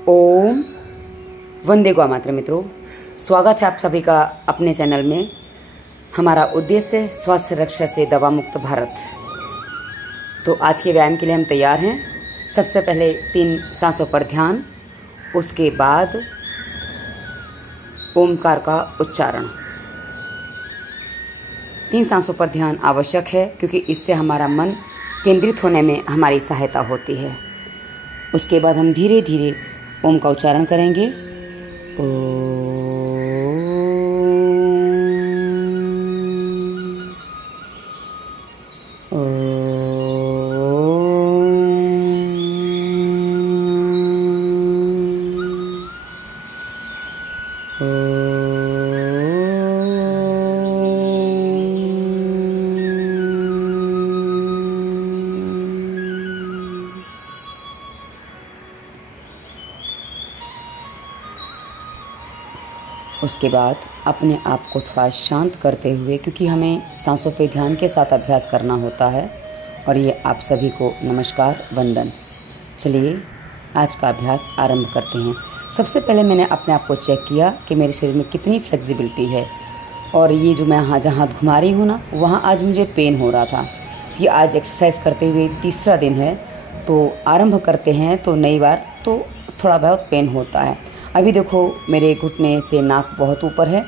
ओम वंदे गौ मातरम। मित्रों, स्वागत है आप सभी का अपने चैनल में। हमारा उद्देश्य स्वास्थ्य रक्षा से दवा मुक्त भारत। तो आज के व्यायाम के लिए हम तैयार हैं। सबसे पहले 3 सांसों पर ध्यान, उसके बाद ओमकार का उच्चारण। 3 सांसों पर ध्यान आवश्यक है क्योंकि इससे हमारा मन केंद्रित होने में हमारी सहायता होती है। उसके बाद हम धीरे धीरे ओम का उच्चारण करेंगे। उसके बाद अपने आप को थोड़ा शांत करते हुए, क्योंकि हमें सांसों पे ध्यान के साथ अभ्यास करना होता है। और ये आप सभी को नमस्कार, वंदन। चलिए आज का अभ्यास आरंभ करते हैं। सबसे पहले मैंने अपने आप को चेक किया कि मेरे शरीर में कितनी फ्लेक्सिबिलिटी है। और ये जो मैं जहाँ घुमा रही हूँ ना, वहाँ आज मुझे पेन हो रहा था। कि आज एक्सरसाइज करते हुए तीसरा दिन है, तो आरंभ करते हैं तो नई बार तो थोड़ा बहुत पेन होता है। अभी देखो मेरे घुटने से नाक बहुत ऊपर है।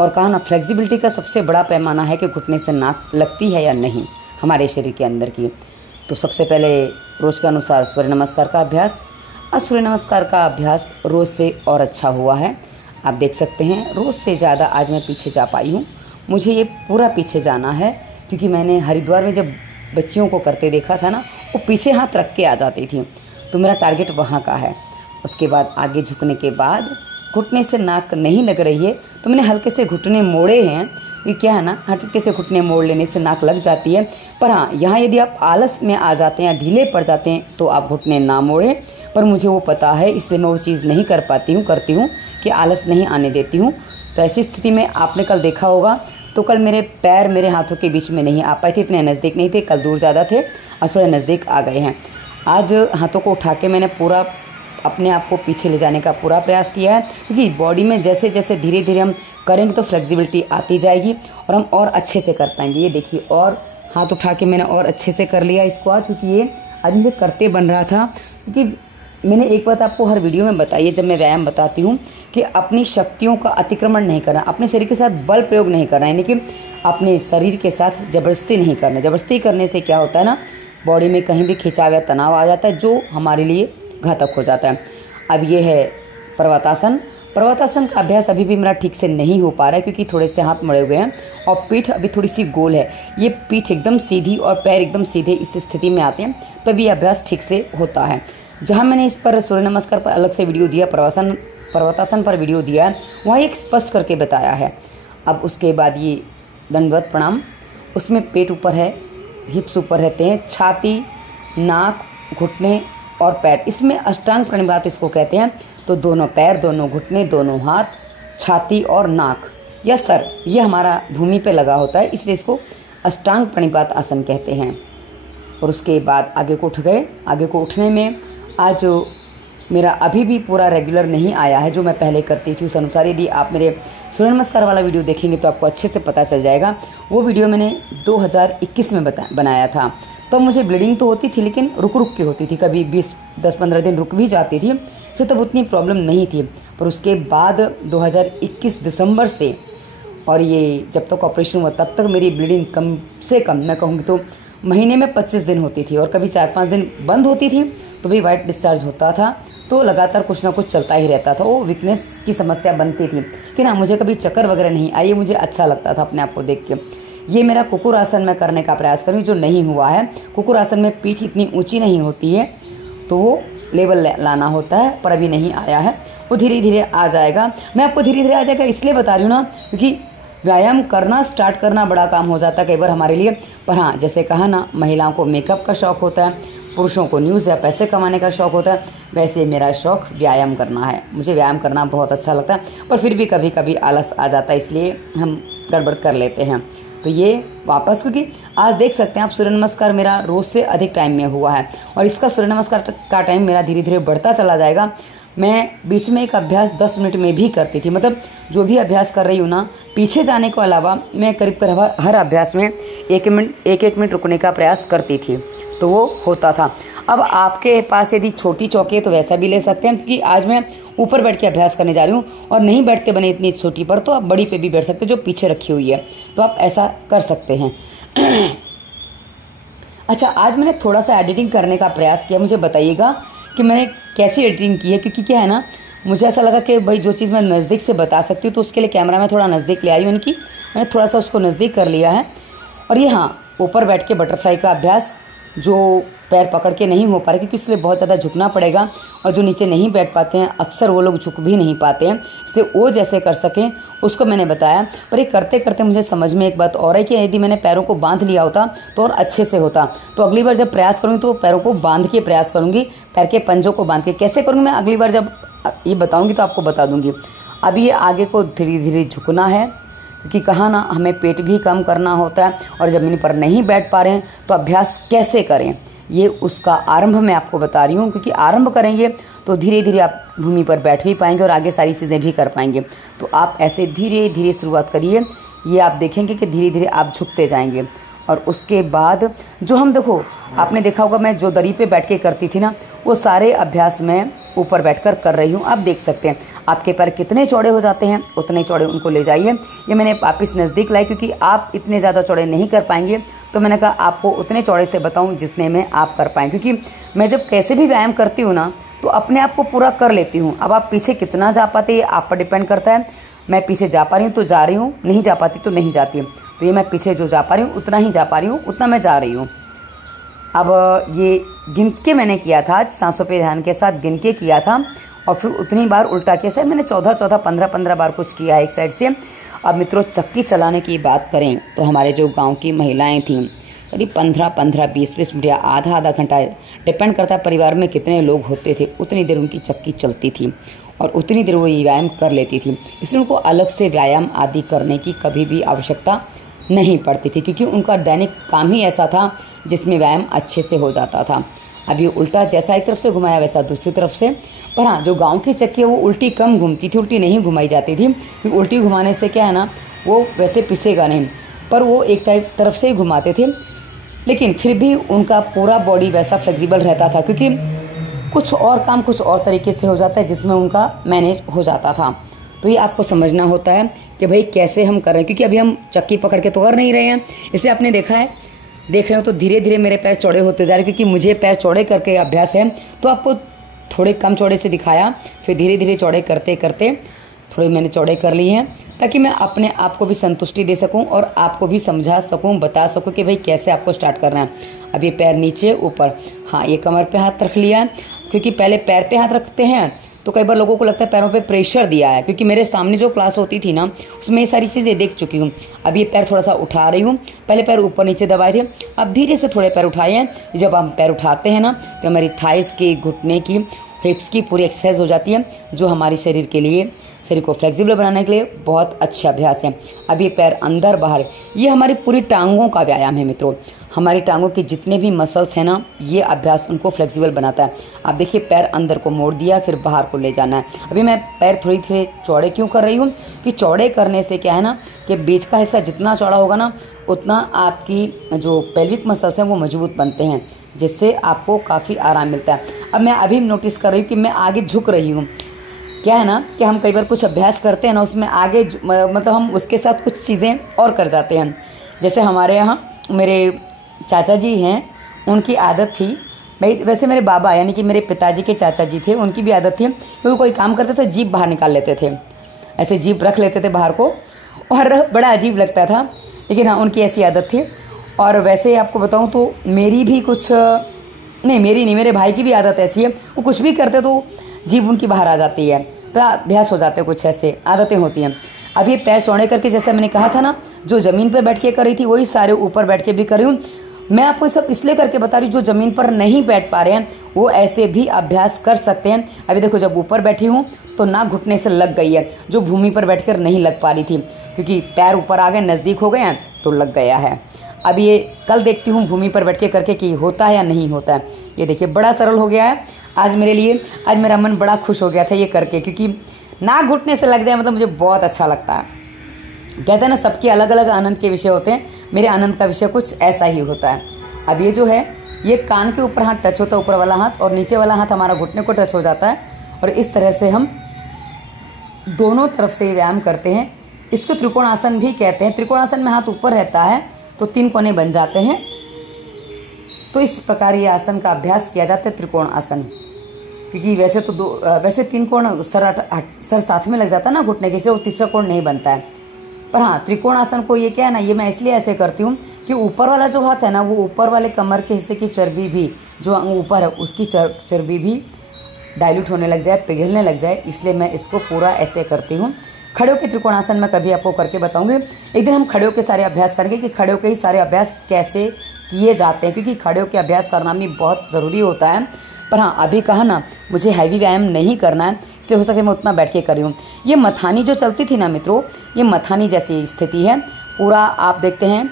और कहा ना, फ्लेक्सिबिलिटी का सबसे बड़ा पैमाना है कि घुटने से नाक लगती है या नहीं हमारे शरीर के अंदर की। तो सबसे पहले रोज़ के अनुसार सूर्य नमस्कार का अभ्यास। आज सूर्य नमस्कार का अभ्यास रोज़ से और अच्छा हुआ है। आप देख सकते हैं रोज़ से ज़्यादा आज मैं पीछे जा पाई हूँ। मुझे ये पूरा पीछे जाना है क्योंकि मैंने हरिद्वार में जब बच्चियों को करते देखा था ना, वो पीछे हाथ रख के आ जाती थी। तो मेरा टारगेट वहाँ का है। उसके बाद आगे झुकने के बाद घुटने से नाक नहीं लग रही है तो मैंने हल्के से घुटने मोड़े हैं। ये क्या है ना, हल्के से घुटने मोड़ लेने से नाक लग जाती है। पर हाँ, यहाँ यदि आप आलस में आ जाते हैं या ढीले पड़ जाते हैं तो आप घुटने ना मोड़ें। पर मुझे वो पता है, इसलिए मैं वो चीज़ नहीं कर पाती हूँ, करती हूँ कि आलस नहीं आने देती हूँ। तो ऐसी स्थिति में आपने कल देखा होगा, तो कल मेरे पैर मेरे हाथों के बीच में नहीं आ पाए थे, इतने नज़दीक नहीं थे। कल दूर ज़्यादा थे, आज थोड़े नज़दीक आ गए हैं। आज हाथों को उठा के मैंने पूरा अपने आप को पीछे ले जाने का पूरा प्रयास किया है, क्योंकि बॉडी में जैसे जैसे धीरे धीरे हम करेंगे तो फ्लेक्सिबिलिटी आती जाएगी और हम और अच्छे से कर पाएंगे। ये देखिए, और हाथ उठा के मैंने और अच्छे से कर लिया इसको आज, क्योंकि ये आज मुझे करते बन रहा था। क्योंकि मैंने एक बात आपको हर वीडियो में बताई है, जब मैं व्यायाम बताती हूँ, कि अपनी शक्तियों का अतिक्रमण नहीं करना, अपने शरीर के साथ बल प्रयोग नहीं करना, यानी कि अपने शरीर के साथ जबरदस्ती नहीं करना। जबरदस्ती करने से क्या होता है ना, बॉडी में कहीं भी खिंचाव या तनाव आ जाता है जो हमारे लिए घातक हो जाता है। अब ये है पर्वतासन। पर्वतासन का अभ्यास अभी भी मेरा ठीक से नहीं हो पा रहा है क्योंकि थोड़े से हाथ मुड़े हुए हैं और पीठ अभी थोड़ी सी गोल है। ये पीठ एकदम सीधी और पैर एकदम सीधे इस स्थिति में आते हैं तभी अभ्यास ठीक से होता है। जहाँ मैंने इस पर सूर्य नमस्कार पर अलग से वीडियो दिया, पर्वतासन पर वीडियो दिया है, वहाँ एक स्पष्ट करके बताया है। अब उसके बाद ये दंडवत प्रणाम, उसमें पेट ऊपर है, हिप्स ऊपर रहते हैं, छाती, नाक, घुटने और पैर, इसमें अष्टांग प्रणिपात इसको कहते हैं। तो दोनों पैर, दोनों घुटने, दोनों हाथ, छाती और नाक या सर, ये हमारा भूमि पे लगा होता है, इसलिए इसको अष्टांग प्रणिपात आसन कहते हैं। और उसके बाद आगे को उठ गए। आगे को उठने में आज मेरा अभी भी पूरा रेगुलर नहीं आया है जो मैं पहले करती थी। उस अनुसार यदि आप मेरे सूर्य नमस्कार वाला वीडियो देखेंगे तो आपको अच्छे से पता चल जाएगा। वो वीडियो मैंने 2021 में बनाया था। तो मुझे ब्लीडिंग तो होती थी, लेकिन रुक रुक के होती थी, कभी 10-15 दिन रुक भी जाती थी, से तब उतनी प्रॉब्लम नहीं थी। पर उसके बाद 2021 दिसंबर से, और ये जब तक ऑपरेशन हुआ तब तक मेरी ब्लीडिंग कम से कम मैं कहूँगी तो महीने में 25 दिन होती थी, और कभी 4-5 दिन बंद होती थी तो भी वाइट डिस्चार्ज होता था। तो लगातार कुछ ना कुछ चलता ही रहता था। वो वीकनेस की समस्या बनती थी कि ना, मुझे कभी चक्कर वगैरह नहीं आई, मुझे अच्छा लगता था अपने आप को देख के। ये मेरा कुकुर आसन में करने का प्रयास करूँ जो नहीं हुआ है। कुकुर आसन में पीठ इतनी ऊंची नहीं होती है, तो वो लेवल लाना होता है, पर अभी नहीं आया है। वो धीरे धीरे आ जाएगा। मैं आपको धीरे धीरे आ जाएगा इसलिए बता रही हूँ ना, क्योंकि व्यायाम करना स्टार्ट करना बड़ा काम हो जाता है कई बार हमारे लिए। पर हाँ, जैसे कहा ना, महिलाओं को मेकअप का शौक होता है, पुरुषों को न्यूज़ या पैसे कमाने का शौक होता है, वैसे मेरा शौक व्यायाम करना है। मुझे व्यायाम करना बहुत अच्छा लगता है, पर फिर भी कभी कभी आलस आ जाता है, इसलिए हम गड़बड़ कर लेते हैं। तो ये वापस, क्योंकि आज देख सकते हैं आप सूर्य नमस्कार मेरा रोज से अधिक टाइम में हुआ है और इसका सूर्य नमस्कार का टाइम मेरा धीरे धीरे बढ़ता चला जाएगा। मैं बीच में एक अभ्यास 10 मिनट में भी करती थी। मतलब जो भी अभ्यास कर रही हूँ ना, पीछे जाने को अलावा मैं करीब करीब हर अभ्यास में 1 मिनट रुकने का प्रयास करती थी, तो वो होता था। अब आपके पास यदि छोटी चौकी है तो वैसा भी ले सकते हैं, क्योंकि आज मैं ऊपर बैठ के अभ्यास करने जा रही हूँ और नहीं बैठते बने इतनी छोटी पर, तो आप बड़ी पे भी बैठ सकते हैं जो पीछे रखी हुई है, तो आप ऐसा कर सकते हैं। अच्छा, आज मैंने थोड़ा सा एडिटिंग करने का प्रयास किया, मुझे बताइएगा कि मैंने कैसी एडिटिंग की है, क्योंकि क्या है ना, मुझे ऐसा लगा कि भाई जो चीज़ मैं नज़दीक से बता सकती हूँ तो उसके लिए कैमरा में थोड़ा नज़दीक ले आई हूँ, कि मैंने थोड़ा सा उसको नज़दीक कर लिया है। और ये हाँ, ऊपर बैठ के बटरफ्लाई का अभ्यास जो पैर पकड़ के नहीं हो पा रहे, क्योंकि इसलिए बहुत ज़्यादा झुकना पड़ेगा, और जो नीचे नहीं बैठ पाते हैं अक्सर वो लोग झुक भी नहीं पाते हैं, इसलिए वो जैसे कर सकें उसको मैंने बताया। पर ये करते करते मुझे समझ में एक बात और है कि यदि मैंने पैरों को बांध लिया होता तो और अच्छे से होता। तो अगली बार जब प्रयास करूँगी तो पैरों को बांध के प्रयास करूँगी, पैर के पंजों को बांध के। कैसे करूँगी मैं अगली बार जब ये बताऊँगी तो आपको बता दूँगी। अभी ये आगे को धीरे धीरे झुकना है, क्योंकि कहा ना, हमें पेट भी कम करना होता है, और ज़मीन पर नहीं बैठ पा रहे हैं तो अभ्यास कैसे करें, ये उसका आरंभ मैं आपको बता रही हूँ। क्योंकि आरंभ करेंगे तो धीरे धीरे आप भूमि पर बैठ भी पाएंगे और आगे सारी चीज़ें भी कर पाएंगे। तो आप ऐसे धीरे धीरे शुरुआत करिए, ये आप देखेंगे कि धीरे धीरे आप झुकते जाएंगे। और उसके बाद जो हम, देखो आपने देखा होगा मैं जो दरी पे बैठ के करती थी ना, वो सारे अभ्यास में ऊपर बैठकर कर रही हूँ। आप देख सकते हैं आपके पैर कितने चौड़े हो जाते हैं, उतने चौड़े उनको ले जाइए। ये मैंने वापिस नज़दीक लाई, क्योंकि आप इतने ज़्यादा चौड़े नहीं कर पाएंगे, तो मैंने कहा आपको उतने चौड़े से बताऊँ जितने में आप कर पाएँ। क्योंकि मैं जब कैसे भी व्यायाम करती हूँ ना, तो अपने आप को पूरा कर लेती हूँ। अब आप पीछे कितना जा पाते ये आप पर डिपेंड करता है। मैं पीछे जा पा रही हूँ तो जा रही हूँ, नहीं जा पाती तो नहीं जाती। तो ये मैं पीछे जो जा पा रही हूँ उतना ही जा पा रही हूँ, उतना मैं जा रही हूँ। अब ये गिन के मैंने किया था, सांसों पे ध्यान के साथ गिन के किया था, और फिर उतनी बार उल्टा किया। शायद मैंने 14-14, 15-15 बार कुछ किया है एक साइड से। अब मित्रों, चक्की चलाने की बात करें तो हमारे जो गांव की महिलाएं थीं, करीब 15-15, 20-20 मिनट या आधा घंटा, डिपेंड करता है परिवार में कितने लोग होते थे, उतनी देर उनकी चक्की चलती थी और उतनी देर वो ये व्यायाम कर लेती थी। इसलिए उनको अलग से व्यायाम आदि करने की कभी भी आवश्यकता नहीं पड़ती थी, क्योंकि उनका दैनिक काम ही ऐसा था जिसमें व्यायाम अच्छे से हो जाता था। अब ये उल्टा जैसा एक तरफ से घुमाया वैसा दूसरी तरफ से। पर हाँ, जो गांव की चक्की है वो उल्टी कम घूमती थी, उल्टी नहीं घुमाई जाती थी, क्योंकि उल्टी घुमाने से क्या है ना, वो वैसे पिसेगा नहीं, पर वो एक तरफ से ही घुमाते थे। लेकिन फिर भी उनका पूरा बॉडी वैसा फ्लेक्सिबल रहता था, क्योंकि कुछ और काम कुछ और तरीके से हो जाता है जिसमें उनका मैनेज हो जाता था। तो ये आपको समझना होता है कि भाई कैसे हम कर रहे हैं, क्योंकि अभी हम चक्की पकड़ के तो कर नहीं रहे हैं। इसलिए आपने देखा है, देख रहे हो तो धीरे धीरे मेरे पैर चौड़े होते जा रहे, क्योंकि मुझे पैर चौड़े करके अभ्यास है। तो आपको थोड़े कम चौड़े से दिखाया, फिर धीरे धीरे चौड़े करते करते थोड़े मैंने चौड़े कर लिए हैं, ताकि मैं अपने आप को भी संतुष्टि दे सकूं और आपको भी समझा सकूं, बता सकूं कि भाई कैसे आपको स्टार्ट करना है। अब ये पैर नीचे ऊपर, हाँ ये कमर पे हाथ रख लिया, क्योंकि पहले पैर पे हाथ रखते हैं तो कई बार लोगों को लगता है पैरों पे प्रेशर दिया है, क्योंकि मेरे सामने जो क्लास होती थी ना उसमें ये सारी चीज़ें देख चुकी हूँ। अब ये पैर थोड़ा सा उठा रही हूँ, पहले पैर ऊपर नीचे दबाए थे, अब धीरे से थोड़े पैर उठाए हैं। जब हम पैर उठाते हैं ना तो हमारी थाइस की, घुटने की, हिप्स की पूरी एक्सरसाइज हो जाती है, जो हमारे शरीर के लिए, शरीर को फ्लेक्सिबल बनाने के लिए बहुत अच्छा अभ्यास है। अब ये पैर अंदर बाहर, ये हमारी पूरी टांगों का व्यायाम है मित्रों। हमारी टांगों के जितने भी मसल्स हैं ना, ये अभ्यास उनको फ्लेक्सिबल बनाता है। आप देखिए, पैर अंदर को मोड़ दिया, फिर बाहर को ले जाना है। अभी मैं पैर थोड़ी थोड़ी चौड़े क्यों कर रही हूँ, कि चौड़े करने से क्या है ना, कि बीच का हिस्सा जितना चौड़ा होगा ना, उतना आपकी जो पेल्विक मसल्स हैं वो मजबूत बनते हैं, जिससे आपको काफ़ी आराम मिलता है। अब मैं अभी नोटिस कर रही हूँ कि मैं आगे झुक रही हूँ। क्या है ना कि हम कई बार कुछ अभ्यास करते हैं ना, उसमें आगे मतलब हम उसके साथ कुछ चीज़ें और कर जाते हैं। जैसे हमारे यहाँ मेरे चाचा जी हैं, उनकी आदत थी, भाई वैसे मेरे बाबा यानी कि मेरे पिताजी के चाचा जी थे, उनकी भी आदत थी, क्योंकि कोई काम करते तो जीभ बाहर निकाल लेते थे, ऐसे जीभ रख लेते थे बाहर को, और बड़ा अजीब लगता था। लेकिन हाँ, उनकी ऐसी आदत थी। और वैसे आपको बताऊँ तो मेरी भी कुछ नहीं, मेरी नहीं, मेरे भाई की भी आदत ऐसी है, वो कुछ भी करते तो जीभ उनकी बाहर आ जाती है, तो अभ्यास हो जाते हैं, कुछ ऐसे आदतें होती हैं। अब ये पैर चौड़े करके, जैसे मैंने कहा था ना, जो ज़मीन पर बैठ के कर रही थी वही सारे ऊपर बैठ के भी कर रही हूँ। मैं आपको सब इसलिए करके बता रही हूँ, जो ज़मीन पर नहीं बैठ पा रहे हैं वो ऐसे भी अभ्यास कर सकते हैं। अभी देखो, जब ऊपर बैठी हूँ तो ना घुटने से लग गई है, जो भूमि पर बैठकर नहीं लग पा रही थी, क्योंकि पैर ऊपर आ गए, नज़दीक हो गए हैं तो लग गया है। अब ये कल देखती हूँ भूमि पर बैठ के करके कि होता है या नहीं होता है। ये देखिए, बड़ा सरल हो गया है। आज मेरा मन बड़ा खुश हो गया था ये करके, क्योंकि नाक घुटने से लग जाए मतलब मुझे बहुत अच्छा लगता है। कहते हैं ना, सबके अलग अलग आनंद के विषय होते हैं, मेरे आनंद का विषय कुछ ऐसा ही होता है। अब ये जो है, ये कान के ऊपर हाथ टच होता है, ऊपर वाला हाथ, और नीचे वाला हाथ हमारा घुटने को टच हो जाता है, और इस तरह से हम दोनों तरफ से व्यायाम करते हैं। इसको त्रिकोणासन भी कहते हैं। त्रिकोणासन में हाथ ऊपर रहता है तो 3 कोने बन जाते हैं। तो इस प्रकार ये आसन का अभ्यास किया जाता है, त्रिकोण आसन। क्योंकि वैसे तो वैसे 3 कोण सर साथ में लग जाता है ना घुटने के, से वो तीसरा कोण नहीं बनता है। पर हाँ, त्रिकोण आसन को ये क्या है ना, ये मैं इसलिए ऐसे करती हूँ कि ऊपर वाला जो हाथ है ना, वो ऊपर वाले कमर के हिस्से की चर्बी भी, जो ऊपर है उसकी चर्बी भी डाइल्यूट होने लग जाए, पिघलने लग जाए, इसलिए मैं इसको पूरा ऐसे करती हूँ। खड़े के त्रिकोणासन मैं कभी आपको करके बताऊंगी। एक दिन हम खड़े के सारे अभ्यास करेंगे कि खड़े के ही सारे अभ्यास कैसे किए जाते हैं, क्योंकि खड़े के अभ्यास करना भी बहुत ज़रूरी होता है। पर हाँ, अभी कहा ना, मुझे हैवी व्यायाम नहीं करना है, इसलिए हो सके मैं उतना बैठ के करी हूँ। ये मथानी जो चलती थी ना मित्रों, ये मथानी जैसी स्थिति है। पूरा आप देखते हैं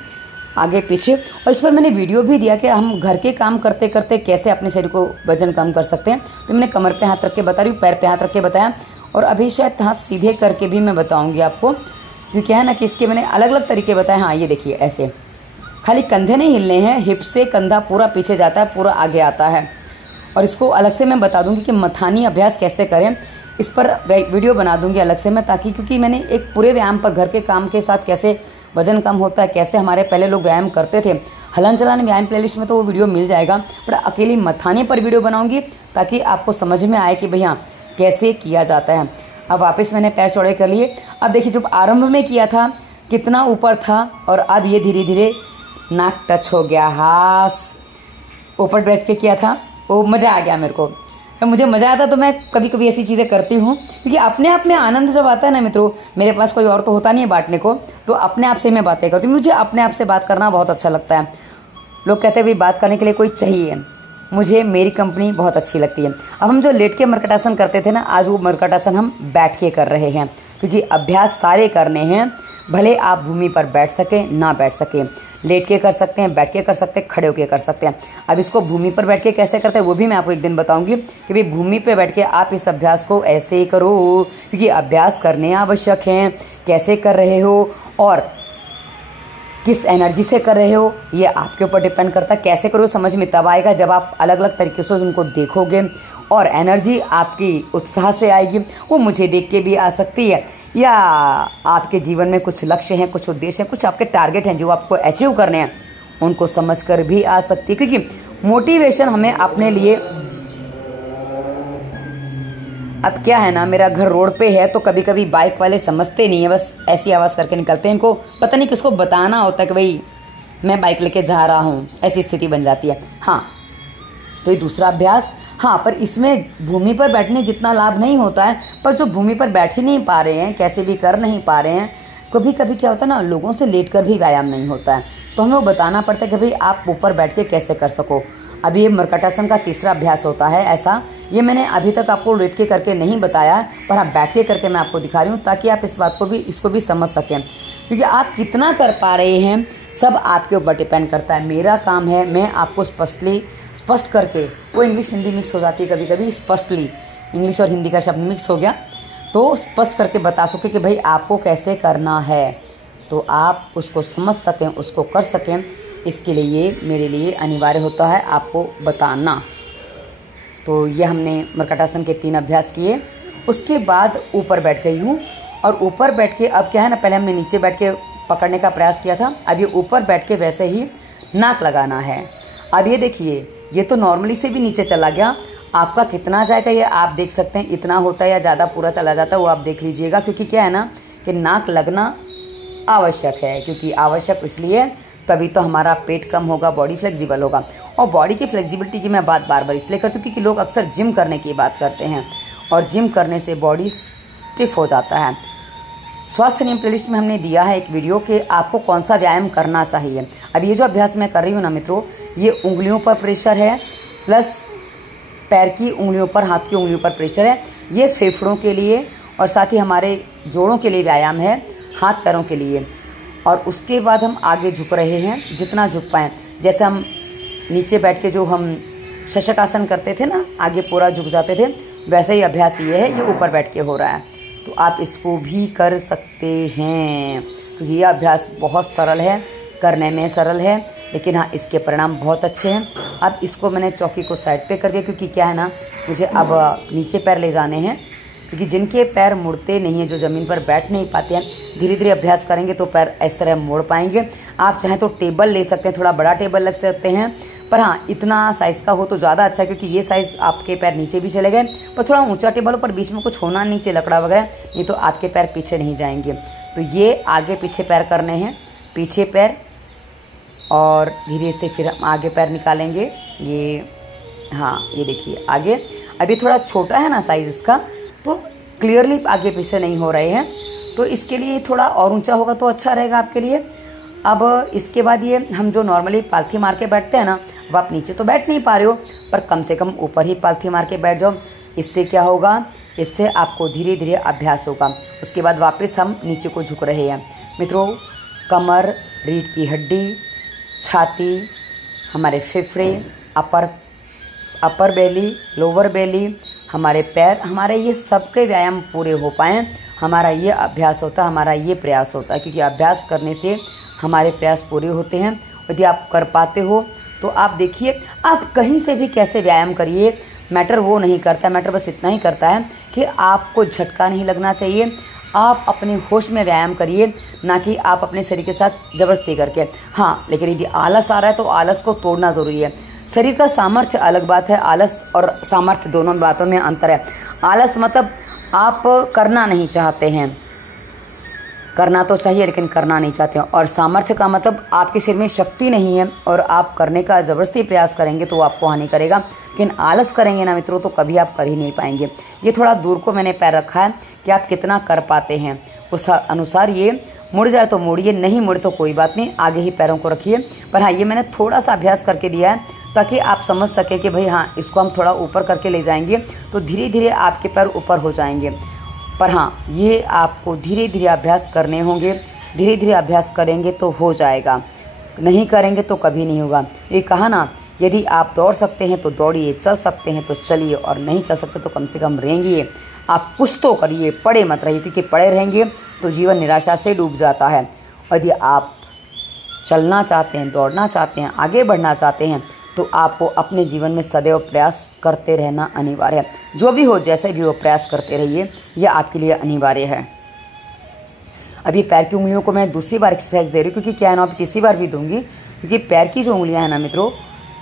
आगे पीछे, और इस पर मैंने वीडियो भी दिया कि हम घर के काम करते करते कैसे अपने शरीर को वजन कम कर सकते हैं। तो मैंने कमर पे हाथ रख के बता रही हूँ, पैर पे हाथ रख के बताया, और अभी शायद हाथ सीधे करके भी मैं बताऊंगी आपको, क्योंकि क्या है ना कि इसके मैंने अलग अलग तरीके बताए। हाँ, ये देखिए, ऐसे खाली कंधे नहीं हिलने हैं, हिप से कंधा पूरा पीछे जाता है, पूरा आगे आता है। और इसको अलग से मैं बता दूंगी कि मथानी अभ्यास कैसे करें, इस पर वीडियो बना दूंगी अलग से मैं, ताकि क्योंकि मैंने एक पूरे व्यायाम पर घर के काम के साथ कैसे वजन कम होता है, कैसे हमारे पहले लोग व्यायाम करते थे, हलन चलन व्यायाम प्लेलिस्ट में तो वो वीडियो मिल जाएगा, बट अकेली मथानी पर वीडियो बनाऊंगी ताकि आपको समझ में आए कि भैया कैसे किया जाता है। अब वापस मैंने पैर चौड़े कर लिए। अब देखिए, जब आरंभ में किया था कितना ऊपर था, और अब ये धीरे धीरे नाक टच हो गया, हाथ ऊपर बैठ के किया था, वो मज़ा आ गया मेरे को। तो मुझे मज़ा आता तो मैं कभी कभी ऐसी चीज़ें करती हूँ, क्योंकि अपने आप में आनंद जब आता है ना मित्रों, मेरे पास कोई और तो होता नहीं है बांटने को, तो अपने आप से मैं बातें करती हूँ। मुझे अपने आप से बात करना बहुत अच्छा लगता है। लोग कहते हैं भाई बात करने के लिए कोई चाहिए, मुझे मेरी कंपनी बहुत अच्छी लगती है। अब हम जो लेट के मरकटासन करते थे ना, आज वो मरकटासन हम बैठ के कर रहे हैं, क्योंकि अभ्यास सारे करने हैं, भले आप भूमि पर बैठ सकें ना बैठ सकें। लेट के कर सकते हैं, बैठ के कर सकते हैं, खड़े होके कर सकते हैं। अब इसको भूमि पर बैठ के कैसे करते हैं वो भी मैं आपको एक दिन बताऊंगी कि भाई भूमि पर बैठ के आप इस अभ्यास को ऐसे ही करो, क्योंकि अभ्यास करने आवश्यक हैं। कैसे कर रहे हो और किस एनर्जी से कर रहे हो, ये आपके ऊपर डिपेंड करता है। कैसे करो समझ में तब आएगा जब आप अलग अलग तरीके से उनको देखोगे, और एनर्जी आपकी उत्साह से आएगी। वो मुझे देख के भी आ सकती है, या आपके जीवन में कुछ लक्ष्य हैं, कुछ उद्देश्य हैं, कुछ आपके टारगेट हैं जो आपको अचीव करने हैं, उनको समझकर भी आ सकती है। क्योंकि मोटिवेशन हमें अपने लिए, अब क्या है ना, मेरा घर रोड पे है, तो कभी कभी बाइक वाले समझते नहीं है, बस ऐसी आवाज़ करके निकलते हैं। इनको पता नहीं किसको बताना होता है कि भाई मैं बाइक लेके जा रहा हूँ, ऐसी स्थिति बन जाती है। हाँ, तो ये दूसरा अभ्यास। हाँ, पर इसमें भूमि पर बैठने जितना लाभ नहीं होता है, पर जो भूमि पर बैठ ही नहीं पा रहे हैं, कैसे भी कर नहीं पा रहे हैं, कभी कभी क्या होता है ना, लोगों से लेट कर भी व्यायाम नहीं होता है, तो हमें वो बताना पड़ता है कि भाई आप ऊपर बैठ के कैसे कर सको। अभी ये मरकटासन का तीसरा अभ्यास होता है ऐसा, ये मैंने अभी तक आपको लेट के करके नहीं बताया, पर हाँ बैठ के करके मैं आपको दिखा रही हूँ, ताकि आप इस बात को भी, इसको भी समझ सकें। क्योंकि आप कितना कर पा रहे हैं सब आपके ऊपर डिपेंड करता है। मेरा काम है मैं आपको स्पष्ट करके, वो इंग्लिश हिंदी मिक्स हो जाती है कभी कभी, स्पष्टली इंग्लिश और हिंदी का शब्द मिक्स हो गया, तो स्पष्ट करके बता सके कि भाई आपको कैसे करना है, तो आप उसको समझ सकें, उसको कर सकें। इसके लिए मेरे लिए अनिवार्य होता है आपको बताना। तो ये हमने मरकटासन के 3 अभ्यास किए। उसके बाद ऊपर बैठ गई हूँ, और ऊपर बैठ के अब क्या है ना, पहले हमने नीचे बैठ के पकड़ने का प्रयास किया था, अब ये ऊपर बैठ के वैसे ही नाक लगाना है। अब ये देखिए, ये तो नॉर्मली से भी नीचे चला गया, आपका कितना जाएगा ये आप देख सकते हैं, इतना होता है या ज़्यादा पूरा चला जाता है वो आप देख लीजिएगा। क्योंकि क्या है ना कि नाक लगना आवश्यक है, क्योंकि आवश्यक इसलिए तभी तो हमारा पेट कम होगा, बॉडी फ्लेक्सिबल होगा। और बॉडी की फ्लेक्सिबिलिटी की मैं बात बार बार इसलिए करती हूँ क्योंकि लोग अक्सर जिम करने की बात करते हैं, और जिम करने से बॉडी स्टिफ हो जाता है। स्वास्थ्य नियम प्लेलिस्ट में हमने दिया है एक वीडियो कि आपको कौन सा व्यायाम करना चाहिए। अब ये जो अभ्यास मैं कर रही हूँ ना मित्रों, ये उंगलियों पर प्रेशर है, प्लस पैर की उंगलियों पर, हाथ की उंगलियों पर प्रेशर है। ये फेफड़ों के लिए और साथ ही हमारे जोड़ों के लिए व्यायाम है, हाथ पैरों के लिए। और उसके बाद हम आगे झुक रहे हैं, जितना झुक पाएँ। जैसे हम नीचे बैठ के जो हम शशकासन करते थे ना, आगे पूरा झुक जाते थे, वैसे ही अभ्यास ये है, ये ऊपर बैठ के हो रहा है। तो आप इसको भी कर सकते हैं। तो ये अभ्यास बहुत सरल है, करने में सरल है, लेकिन हाँ इसके परिणाम बहुत अच्छे हैं। अब इसको मैंने चौकी को साइड पे कर दिया, क्योंकि क्या है ना, मुझे अब नीचे पैर ले जाने हैं, क्योंकि जिनके पैर मुड़ते नहीं है, जो ज़मीन पर बैठ नहीं पाते हैं, धीरे धीरे अभ्यास करेंगे तो पैर इस तरह मोड़ पाएंगे। आप चाहें तो टेबल ले सकते हैं, थोड़ा बड़ा टेबल लग सकते हैं, पर हाँ इतना साइज़ का हो तो ज़्यादा अच्छा है, क्योंकि ये साइज़ आपके पैर नीचे भी चले गए। पर थोड़ा ऊंचा टेबल हो, पर बीच में कुछ होना नीचे लकड़ा वगैरह, नहीं तो आपके पैर पीछे नहीं जाएंगे। तो ये आगे पीछे पैर करने हैं, पीछे पैर, और धीरे से फिर हम आगे पैर निकालेंगे। ये हाँ ये देखिए आगे, अभी थोड़ा छोटा है ना साइज़ इसका, तो क्लियरली आगे पीछे नहीं हो रहे हैं, तो इसके लिए थोड़ा और ऊंचा होगा तो अच्छा रहेगा आपके लिए। अब इसके बाद ये हम जो नॉर्मली पालथी मार के बैठते हैं ना, अब आप नीचे तो बैठ नहीं पा रहे हो, पर कम से कम ऊपर ही पालथी मार के बैठ जाओ। इससे क्या होगा, इससे आपको धीरे धीरे अभ्यास होगा। उसके बाद वापस हम नीचे को झुक रहे हैं। मित्रों, कमर, रीढ़ की हड्डी, छाती, हमारे फेफड़े, अपर बेली, लोअर बेली, हमारे पैर, हमारे ये सबके व्यायाम पूरे हो पाएँ, हमारा ये अभ्यास होता है, हमारा ये प्रयास होता है। क्योंकि अभ्यास करने से हमारे प्रयास पूरे होते हैं। यदि आप कर पाते हो तो आप देखिए, आप कहीं से भी कैसे व्यायाम करिए, मैटर वो नहीं करता, मैटर बस इतना ही करता है कि आपको झटका नहीं लगना चाहिए। आप अपने होश में व्यायाम करिए, ना कि आप अपने शरीर के साथ जबरदस्ती करके। हाँ, लेकिन यदि आलस आ रहा है तो आलस को तोड़ना ज़रूरी है। शरीर का सामर्थ्य अलग बात है, आलस और सामर्थ्य दोनों बातों में अंतर है। आलस मतलब आप करना नहीं चाहते हैं, करना तो चाहिए लेकिन करना नहीं चाहते हैं। और सामर्थ्य का मतलब आपके शरीर में शक्ति नहीं है और आप करने का जबरदस्ती प्रयास करेंगे तो आपको हानि करेगा। लेकिन आलस करेंगे ना मित्रों, तो कभी आप कर ही नहीं पाएंगे। ये थोड़ा दूर को मैंने पैर रखा है कि आप कितना कर पाते हैं, उस अनुसार ये मुड़ जाए तो मुड़िए, नहीं मुड़े तो कोई बात नहीं, आगे ही पैरों को रखिए। पर हाँ, ये मैंने थोड़ा सा अभ्यास करके दिया है ताकि आप समझ सके कि भाई हाँ, इसको हम थोड़ा ऊपर करके ले जाएंगे तो धीरे धीरे आपके पैर ऊपर हो जाएंगे। पर हाँ, ये आपको धीरे धीरे अभ्यास करने होंगे, धीरे धीरे अभ्यास करेंगे तो हो जाएगा, नहीं करेंगे तो कभी नहीं होगा। ये कहा ना, यदि आप दौड़ सकते हैं तो दौड़िए, चल सकते हैं तो चलिए, और नहीं चल सकते तो कम से कम रेंगिए। आप कुछ तो करिए, पड़े मत रहिए, क्योंकि पड़े रहेंगे तो जीवन निराशा से डूब जाता है। और यदि आप चलना चाहते हैं, दौड़ना चाहते हैं, आगे बढ़ना चाहते हैं, तो आपको अपने जीवन में सदैव प्रयास करते रहना अनिवार्य है। जो भी हो, जैसे भी हो, प्रयास करते रहिए, यह आपके लिए अनिवार्य है। अभी पैर की उंगलियों को मैं दूसरी बार एक्सरसाइज दे रही हूँ, क्योंकि क्या है ना, अब तीसरी बार भी दूंगी, क्योंकि पैर की जो उंगलियां हैं ना मित्रों,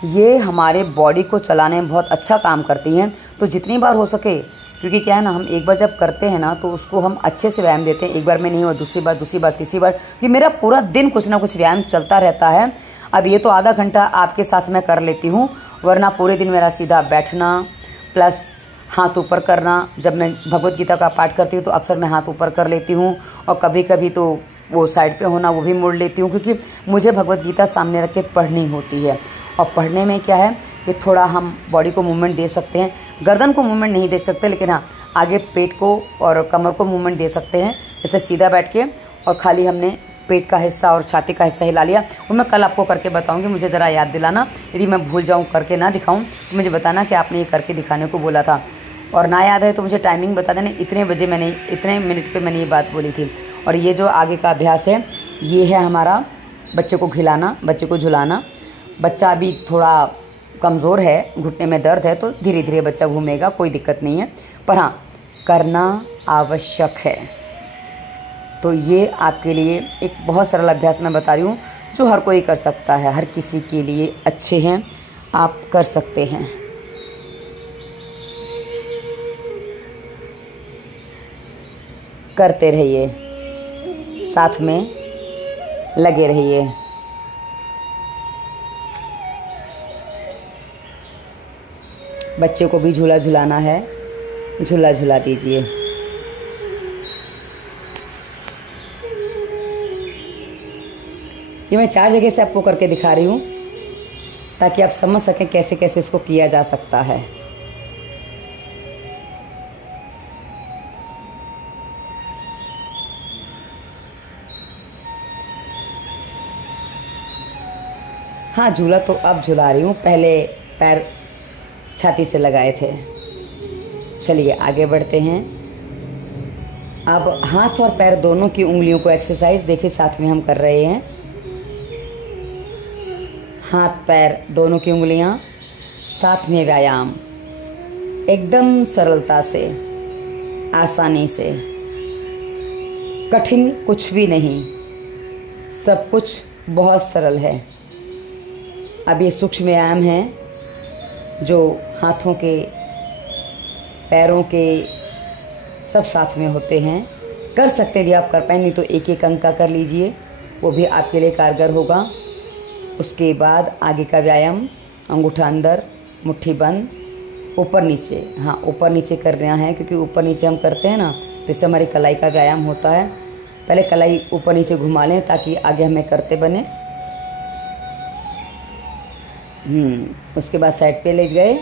ये हमारे बॉडी को चलाने में बहुत अच्छा काम करती हैं। तो जितनी बार हो सके, क्योंकि क्या है ना, हम एक बार जब करते हैं ना तो उसको हम अच्छे से व्यायाम देते हैं। एक बार में नहीं हुआ, दूसरी बार, तीसरी बार, कि मेरा पूरा दिन कुछ ना कुछ व्यायाम चलता रहता है। अब ये तो आधा घंटा आपके साथ मैं कर लेती हूँ, वरना पूरे दिन मेरा सीधा बैठना प्लस हाथ ऊपर करना। जब मैं भगवत गीता का पाठ करती हूँ तो अक्सर मैं हाथ ऊपर कर लेती हूँ, और कभी कभी तो वो साइड पे होना वो भी मोड़ लेती हूँ, क्योंकि मुझे भगवत गीता सामने रख के पढ़नी होती है। और पढ़ने में क्या है कि थोड़ा हम बॉडी को मूवमेंट दे सकते हैं, गर्दन को मूवमेंट नहीं दे सकते, लेकिन हाँ आगे पेट को और कमर को मूवमेंट दे सकते हैं। जैसे सीधा बैठ के और खाली हमने पेट का हिस्सा और छाती का हिस्सा हिला लिया। वो मैं कल आपको करके बताऊंगी, मुझे ज़रा याद दिलाना। यदि मैं भूल जाऊं, करके ना दिखाऊं, तो मुझे बताना कि आपने ये करके दिखाने को बोला था। और ना याद है तो मुझे टाइमिंग बता देना, इतने बजे मैंने, इतने मिनट पे मैंने ये बात बोली थी। और ये जो आगे का अभ्यास है, ये है हमारा बच्चे को खिलाना, बच्चे को झुलाना। बच्चा अभी थोड़ा कमज़ोर है, घुटने में दर्द है, तो धीरे धीरे बच्चा घूमेगा, कोई दिक्कत नहीं है। पर हाँ, करना आवश्यक है। तो ये आपके लिए एक बहुत सरल अभ्यास मैं बता रही हूँ, जो हर कोई कर सकता है, हर किसी के लिए अच्छे हैं, आप कर सकते हैं। करते रहिए, साथ में लगे रहिए। बच्चे को भी झूला झुलाना है, झूला झुला दीजिए। ये मैं 4 जगह से आपको करके दिखा रही हूँ, ताकि आप समझ सकें कैसे कैसे इसको किया जा सकता है। हाँ, झूला तो अब झुला रही हूँ, पहले पैर छाती से लगाए थे। चलिए आगे बढ़ते हैं। अब हाथ और पैर दोनों की उंगलियों को एक्सरसाइज देखिए साथ में हम कर रहे हैं। हाथ पैर दोनों की उंगलियां साथ में व्यायाम, एकदम सरलता से, आसानी से, कठिन कुछ भी नहीं, सब कुछ बहुत सरल है। अब ये सूक्ष्म व्यायाम है जो हाथों के, पैरों के सब साथ में होते हैं। कर सकते हैं, यदि आप कर पाएं, नहीं तो एक एक अंक का कर लीजिए, वो भी आपके लिए कारगर होगा। उसके बाद आगे का व्यायाम, अंगूठा अंदर, मुट्ठी बंद, ऊपर नीचे। हाँ, ऊपर नीचे कर रहे हैं क्योंकि ऊपर नीचे हम करते हैं ना, तो इससे हमारी कलाई का व्यायाम होता है। पहले कलाई ऊपर नीचे घुमा लें ताकि आगे हमें करते बने। उसके बाद साइड पे ले गए।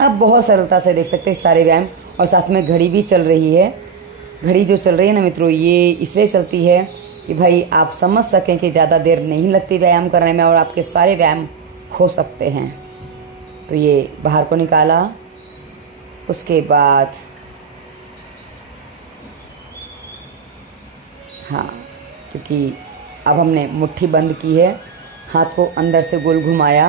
अब बहुत सरलता से देख सकते हैं सारे व्यायाम, और साथ में घड़ी भी चल रही है। घड़ी जो चल रही है ना मित्रों, ये इसलिए चलती है कि भाई आप समझ सकें कि ज़्यादा देर नहीं लगती व्यायाम करने में और आपके सारे व्यायाम हो सकते हैं। तो ये बाहर को निकाला। उसके बाद हाँ, क्योंकि अब हमने मुट्ठी बंद की है, हाथ को अंदर से गोल घुमाया,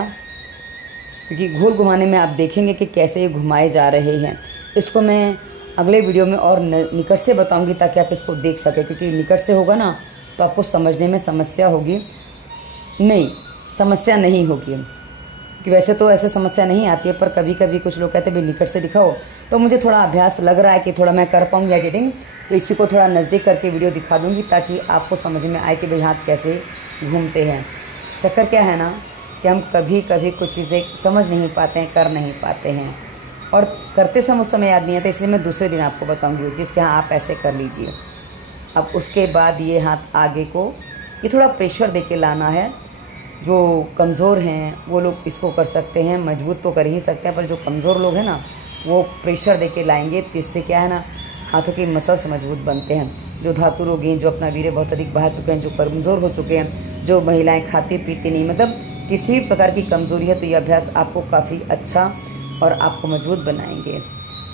क्योंकि गोल घुमाने में आप देखेंगे कि कैसे ये घुमाए जा रहे हैं। इसको मैं अगले वीडियो में और निकट से बताऊंगी ताकि आप इसको देख सकें, क्योंकि निकट से होगा ना तो आपको समझने में समस्या होगी। नहीं, समस्या नहीं होगी, कि वैसे तो ऐसे समस्या नहीं आती है, पर कभी कभी कुछ लोग कहते हैं भाई निकट से दिखाओ, तो मुझे थोड़ा अभ्यास लग रहा है कि थोड़ा मैं कर पाऊँगी एडिटिंग, तो इसी को थोड़ा नज़दीक करके वीडियो दिखा दूँगी ताकि आपको समझ में आए कि भाई हाथ कैसे घूमते हैं। चक्कर क्या है ना कि हम कभी कभी कुछ चीज़ें समझ नहीं पाते हैं, कर नहीं पाते हैं, और करते समय उस समय याद नहीं आता, इसलिए मैं दूसरे दिन आपको बताऊंगी जिसके यहाँ आप ऐसे कर लीजिए। अब उसके बाद ये हाथ आगे को, ये थोड़ा प्रेशर दे के लाना है। जो कमज़ोर हैं वो लोग इसको कर सकते हैं, मजबूत तो कर ही सकते हैं, पर जो कमज़ोर लोग हैं ना वो प्रेशर दे के लाएंगे, तो इससे क्या है ना हाथों के मसल्स मजबूत बनते हैं। जो धातु रोगी हैं, जो अपना वीर्य बहुत अधिक बहा चुके हैं, जो कमज़ोर हो चुके हैं, जो महिलाएं खाती पीती नहीं, मतलब किसी भी प्रकार की कमज़ोरी है, तो ये अभ्यास आपको काफ़ी अच्छा और आपको मजबूत बनाएंगे।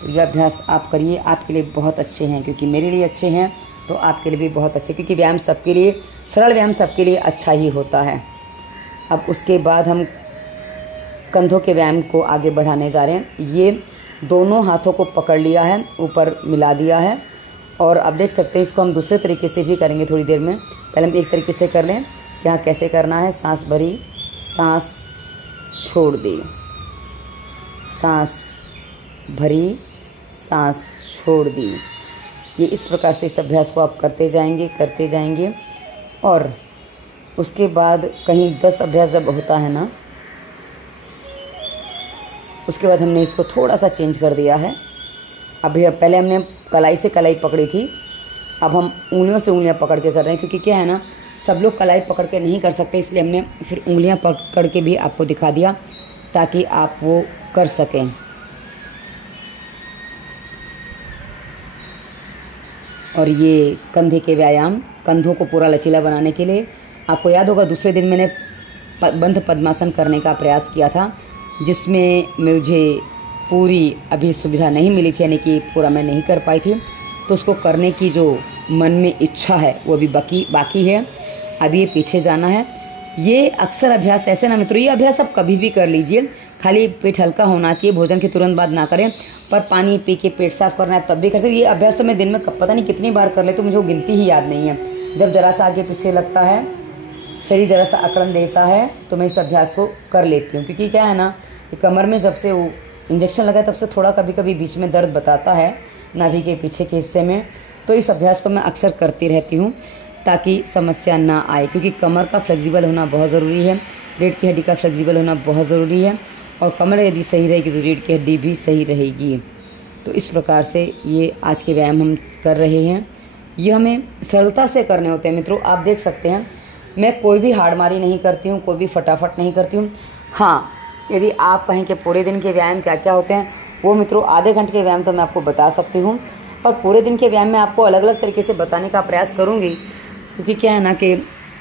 तो ये अभ्यास आप करिए, आपके लिए बहुत अच्छे हैं, क्योंकि मेरे लिए अच्छे हैं तो आपके लिए भी बहुत अच्छे, क्योंकि व्यायाम सबके लिए, सरल व्यायाम सबके लिए अच्छा ही होता है। अब उसके बाद हम कंधों के व्यायाम को आगे बढ़ाने जा रहे हैं। ये दोनों हाथों को पकड़ लिया है, ऊपर मिला दिया है, और अब देख सकते हैं इसको हम दूसरे तरीके से भी करेंगे थोड़ी देर में। पहले हम एक तरीके से कर लें, यहाँ कैसे करना है। सांस भरी, सांस छोड़ दी, सांस भरी, सांस छोड़ दी। ये इस प्रकार से इस अभ्यास को आप करते जाएंगे। और उसके बाद कहीं 10 अभ्यास जब होता है ना, उसके बाद हमने इसको थोड़ा सा चेंज कर दिया है। अभी पहले हमने कलाई से कलाई पकड़ी थी, अब हम उंगलियों से उंगलियां पकड़ के कर रहे हैं, क्योंकि क्या है ना सब लोग कलाई पकड़ के नहीं कर सकते, इसलिए हमने फिर उंगलियां पकड़ के भी आपको दिखा दिया ताकि आप वो कर सकें। और ये कंधे के व्यायाम, कंधों को पूरा लचीला बनाने के लिए, आपको याद होगा दूसरे दिन मैंने बंध पद्मासन करने का प्रयास किया था, जिसमें मुझे पूरी अभी सुविधा नहीं मिली थी, यानी कि पूरा मैं नहीं कर पाई थी, तो उसको करने की जो मन में इच्छा है वो अभी बाकी है। अभी ये पीछे जाना है। ये अक्सर अभ्यास ऐसे ना मित्रों, ये अभ्यास आप कभी भी कर लीजिए, खाली पेट हल्का होना चाहिए, भोजन के तुरंत बाद ना करें, पर पानी पी के पेट साफ करना है तब भी कर सकते। ये अभ्यास तो मैं दिन में पता नहीं कितनी बार कर ले, तो मुझे वो गिनती ही याद नहीं है। जब जरा सा आगे पीछे लगता है, शरीर जरा सा अकड़न देता है, तो मैं इस अभ्यास को कर लेती हूँ, क्योंकि क्या है ना कमर में जब से वो इंजेक्शन लगा तब से थोड़ा कभी कभी बीच में दर्द बताता है नाभि के पीछे के हिस्से में, तो इस अभ्यास को मैं अक्सर करती रहती हूँ ताकि समस्या ना आए, क्योंकि कमर का फ्लेक्सिबल होना बहुत ज़रूरी है, रीढ़ की हड्डी का फ्लेक्सिबल होना बहुत ज़रूरी है, और कमर यदि सही रहेगी तो रीढ़ की हड्डी भी सही रहेगी। तो इस प्रकार से ये आज के व्यायाम हम कर रहे हैं। ये हमें सरलता से करने होते हैं मित्रों। आप देख सकते हैं मैं कोई भी हाड़मारी नहीं करती हूँ, कोई भी फटाफट नहीं करती हूँ। हाँ, यदि आप कहें कि पूरे दिन के व्यायाम क्या क्या होते हैं, वो मित्रों आधे घंटे के व्यायाम तो मैं आपको बता सकती हूँ, पर पूरे दिन के व्यायाम में आपको अलग अलग तरीके से बताने का प्रयास करूँगी, क्योंकि क्या है ना कि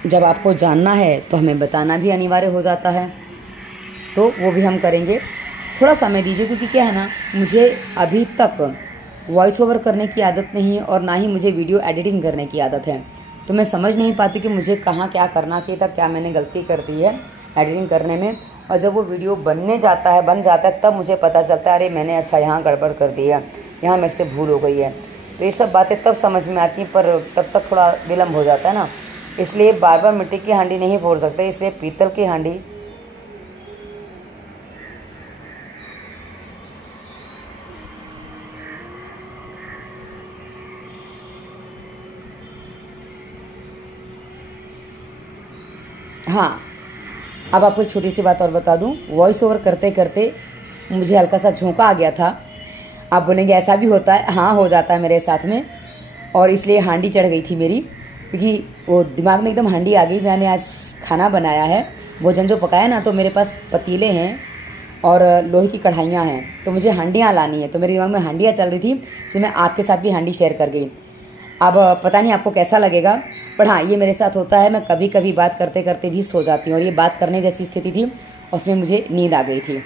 जब आपको जानना है तो हमें बताना भी अनिवार्य हो जाता है। तो वो भी हम करेंगे। थोड़ा समय दीजिए, क्योंकि क्या है ना, मुझे अभी तक वॉइस ओवर करने की आदत नहीं है और ना ही मुझे वीडियो एडिटिंग करने की आदत है। तो मैं समझ नहीं पाती कि मुझे कहाँ क्या करना चाहिए था, क्या मैंने गलती कर दी है एडिटिंग करने में। और जब वो वीडियो बन जाता है तब मुझे पता चलता है अरे मैंने अच्छा यहाँ गड़बड़ कर दी है, यहाँ मेरे से भूल हो गई है। तो ये सब बातें तब समझ में आती हैं, पर तब तक थोड़ा विलम्ब हो जाता है ना। इसलिए बार बार मिट्टी की हांडी नहीं फोड़ सकते, इसलिए पीतल की हांडी हाँ। अब आपको एक छोटी सी बात और बता दूं, वॉइस ओवर करते करते मुझे हल्का सा झोंका आ गया था। आप बोलेंगे ऐसा भी होता है? हाँ, हो जाता है मेरे साथ में, और इसलिए हांडी चढ़ गई थी मेरी, क्योंकि वो दिमाग में एकदम हांडी आ गई। मैंने आज खाना बनाया है, भोजन जो पकाया ना, तो मेरे पास पतीले हैं और लोहे की कढ़ाइयाँ हैं, तो मुझे हांडियाँ लानी है। तो मेरे दिमाग में हांडियाँ चल रही थी, इसलिए मैं आपके साथ भी हांडी शेयर कर गई। अब पता नहीं आपको कैसा लगेगा, पर हाँ, ये मेरे साथ होता है। मैं कभी कभी बात करते करते भी सो जाती हूँ, और ये बात करने जैसी स्थिति थी, उसमें मुझे नींद आ गई थी।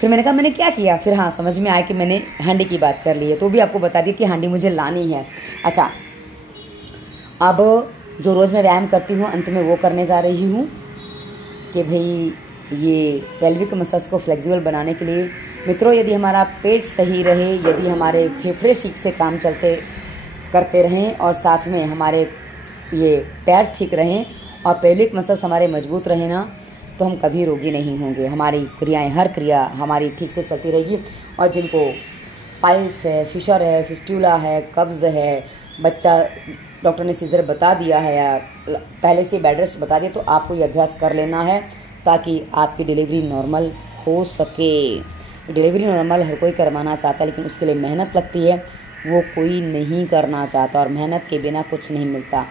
फिर मैंने कहा मैंने क्या किया, फिर हाँ समझ में आया कि मैंने हांडी की बात कर ली है। तो भी आपको बता दी कि हांडी मुझे लानी है। अच्छा, अब जो रोज़ मैं व्यायाम करती हूँ, अंत में वो करने जा रही हूँ कि भाई ये पेल्विक मसल्स को फ्लेक्सिबल बनाने के लिए मित्रों, यदि हमारा पेट सही रहे, यदि हमारे फेफड़े ठीक से काम करते रहें, और साथ में हमारे ये पैर ठीक रहें और पेल्विक मसल्स हमारे मजबूत रहें ना, तो हम कभी रोगी नहीं होंगे। हमारी क्रियाएं, हर क्रिया हमारी ठीक से चलती रहेगी। और जिनको पाइल्स है, फिशर है, फिस्टूला है, कब्ज है, बच्चा डॉक्टर ने सीजर बता दिया है या पहले से बेड रेस्ट बता दिया, तो आपको ये अभ्यास कर लेना है ताकि आपकी डिलीवरी नॉर्मल हो सके। डिलीवरी नॉर्मल हर कोई करवाना चाहता है, लेकिन उसके लिए मेहनत लगती है, वो कोई नहीं करना चाहता, और मेहनत के बिना कुछ नहीं मिलता।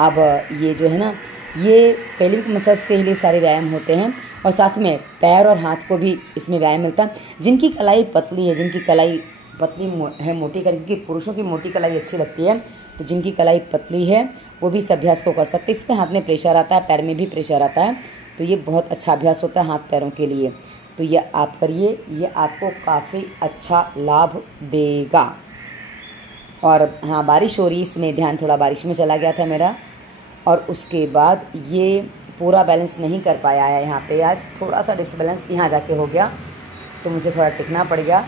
अब ये जो है ना, ये पेल्विक मसल्स के लिए सारे व्यायाम होते हैं, और साथ में पैर और हाथ को भी इसमें व्यायाम मिलता है। जिनकी कलाई पतली है, जिनकी कलाई पतली है, मोटी कलाई, क्योंकि पुरुषों की मोटी कलाई अच्छी लगती है, तो जिनकी कलाई पतली है वो भी इस अभ्यास को कर सकते हैं। इसमें हाथ में प्रेशर आता है, पैर में भी प्रेशर आता है, तो ये बहुत अच्छा अभ्यास होता है हाथ पैरों के लिए। तो ये आप करिए, ये आपको काफ़ी अच्छा लाभ देगा। और हाँ, बारिश हो रही, इसमें ध्यान थोड़ा बारिश में चला गया था मेरा, और उसके बाद ये पूरा बैलेंस नहीं कर पाया है यहाँ पे। आज थोड़ा सा डिसबैलेंस यहाँ जाके हो गया, तो मुझे थोड़ा टिकना पड़ गया,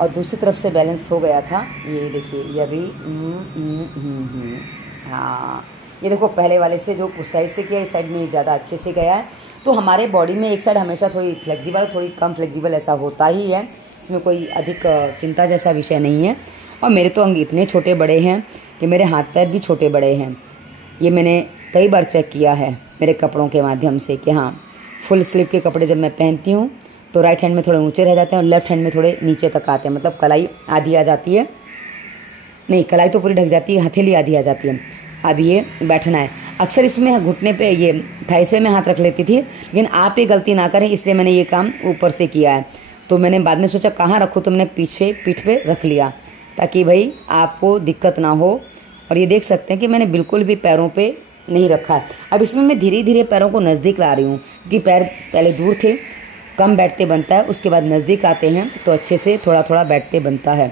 और दूसरी तरफ से बैलेंस हो गया था। ये देखिए, ये अभी हाँ, ये देखो पहले वाले से जो उस साइड से किया, इस साइड में ज़्यादा अच्छे से गया है। तो हमारे बॉडी में एक साइड हमेशा थोड़ी फ्लेक्सिबल, थोड़ी कम फ्लेक्सिबल, ऐसा होता ही है। इसमें कोई अधिक चिंता जैसा विषय नहीं है। और मेरे तो अंग इतने छोटे बड़े हैं कि मेरे हाथ पैर भी छोटे बड़े हैं। ये मैंने कई बार चेक किया है मेरे कपड़ों के माध्यम से कि हाँ, फुल स्लीव के कपड़े जब मैं पहनती हूँ तो राइट हैंड में थोड़े ऊंचे रह जाते हैं और लेफ्ट हैंड में थोड़े नीचे तक आते हैं, मतलब कलाई आधी आ जाती है, नहीं कलाई तो पूरी ढक जाती है, हथेली आधी आ जाती है। अब ये बैठना है। अक्सर इसमें घुटने पे, ये थाइस पे मैं हाथ रख लेती थी, लेकिन आप ये गलती ना करें, इसलिए मैंने ये काम ऊपर से किया है। तो मैंने बाद में सोचा कहाँ रखूँ, तो मैंने पीछे पीठ पे रख लिया ताकि भाई आपको दिक्कत ना हो। और ये देख सकते हैं कि मैंने बिल्कुल भी पैरों पे नहीं रखा है। अब इसमें मैं धीरे धीरे पैरों को नज़दीक ला रही हूँ, क्योंकि पैर पहले दूर थे, कम बैठते बनता है, उसके बाद नज़दीक आते हैं तो अच्छे से थोड़ा थोड़ा बैठते बनता है।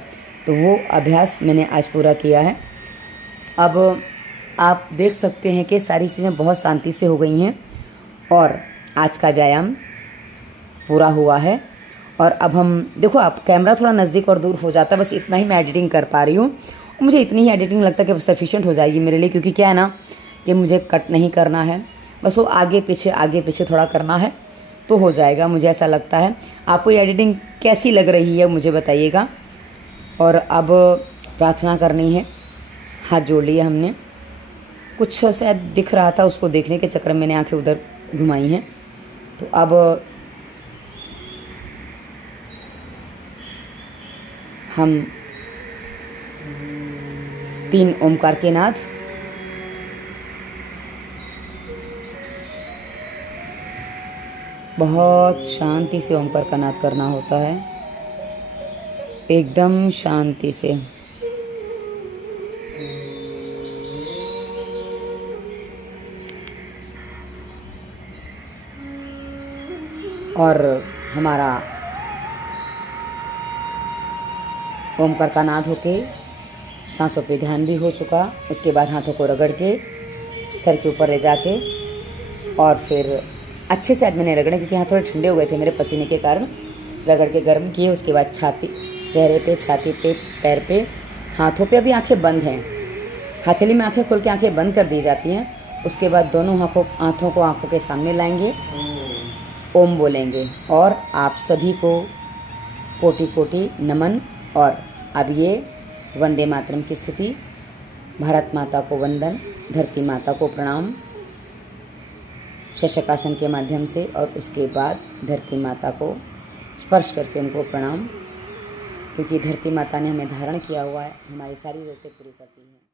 तो वो अभ्यास मैंने आज पूरा किया है। अब आप देख सकते हैं कि सारी चीज़ें बहुत शांति से हो गई हैं और आज का व्यायाम पूरा हुआ है। और अब हम देखो, आप कैमरा थोड़ा नज़दीक और दूर हो जाता है, बस इतना ही मैं एडिटिंग कर पा रही हूँ। मुझे इतनी ही एडिटिंग लगता है कि सफिशिएंट हो जाएगी मेरे लिए, क्योंकि क्या है ना कि मुझे कट नहीं करना है, बस वो आगे पीछे थोड़ा करना है तो हो जाएगा, मुझे ऐसा लगता है। आपको ये एडिटिंग कैसी लग रही है मुझे बताइएगा। और अब प्रार्थना करनी है। हाथ जोड़ लिए हमने, कुछ शायद दिख रहा था, उसको देखने के चक्कर में मैंने आंखें उधर घुमाई हैं। तो अब हम 3 ओमकार के नाद, बहुत शांति से ओमकार का नाद करना होता है, एकदम शांति से। और हमारा ओमकार का नाद होके सांसों पे ध्यान भी हो चुका। उसके बाद हाथों को रगड़ के सर के ऊपर ले जाके और फिर अच्छे से आज मैंने रगड़े क्योंकि हाथ थोड़े ठंडे हो गए थे मेरे पसीने के कारण। रगड़ के गर्म किए। उसके बाद छाती, चेहरे पे, छाती पे, पैर पे, हाथों पे अभी आंखें बंद हैं। हथेली में आंखें खोल के आंखें बंद कर दी जाती हैं। उसके बाद दोनों हाथों को आंखों के सामने लाएंगे, ओम बोलेंगे और आप सभी को कोटि कोटि नमन। और अब ये वंदे मातरम की स्थिति, भारत माता को वंदन, धरती माता को प्रणाम शशकासन के माध्यम से, और उसके बाद धरती माता को स्पर्श करके उनको प्रणाम, क्योंकि धरती माता ने हमें धारण किया हुआ है, हमारी सारी जरूरतें पूरी करती हैं।